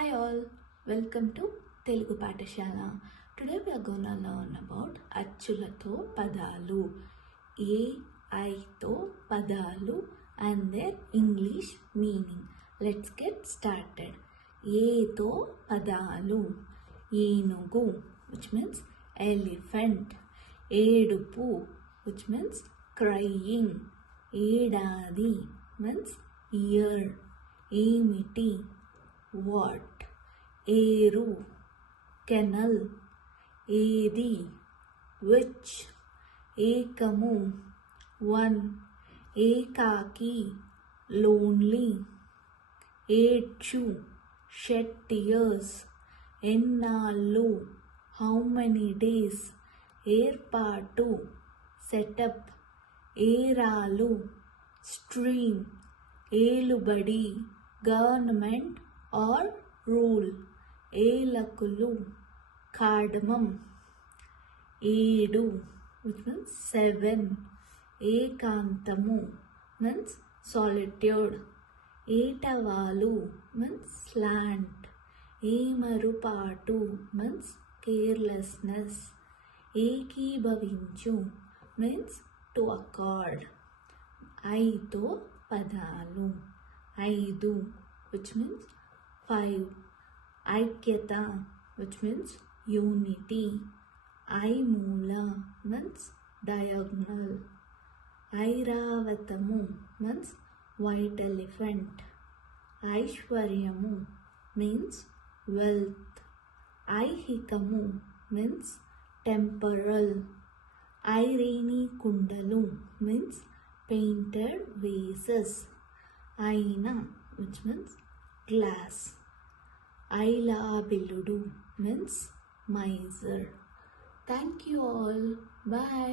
Hi all, welcome to Telugu Pathashala. Today we are going to learn about Achulato Padalu, AI to Padalu and their English meaning. Let's get started. A to Padalu, Enugu, which means elephant. Edupu, which means crying. Edadi means ear. Emiti, what? Eru, kennel. Edi, which? Ekamu, one. Ekaki, lonely. Echu, shed tears. Ennallu, how many days? Erpatu, set up. Eralu, stream. Elubadi, government or rule. Elakulu, cardamom. Edu, which means seven. Ekantamu means solitude. Etavalu means slant. Emarupatu means carelessness. Ekibhavinchu means to accord. Aido Padalu, Aidu, which means five. Aikyata, which means unity. Aimula means diagonal. Airavatamu means white elephant. Aishwaryamu means wealth. Aihikamu means temporal. Ireni Kundalu means painted vases. Aina, which means glass. Ailabiludu means miser. Thank you all. Bye.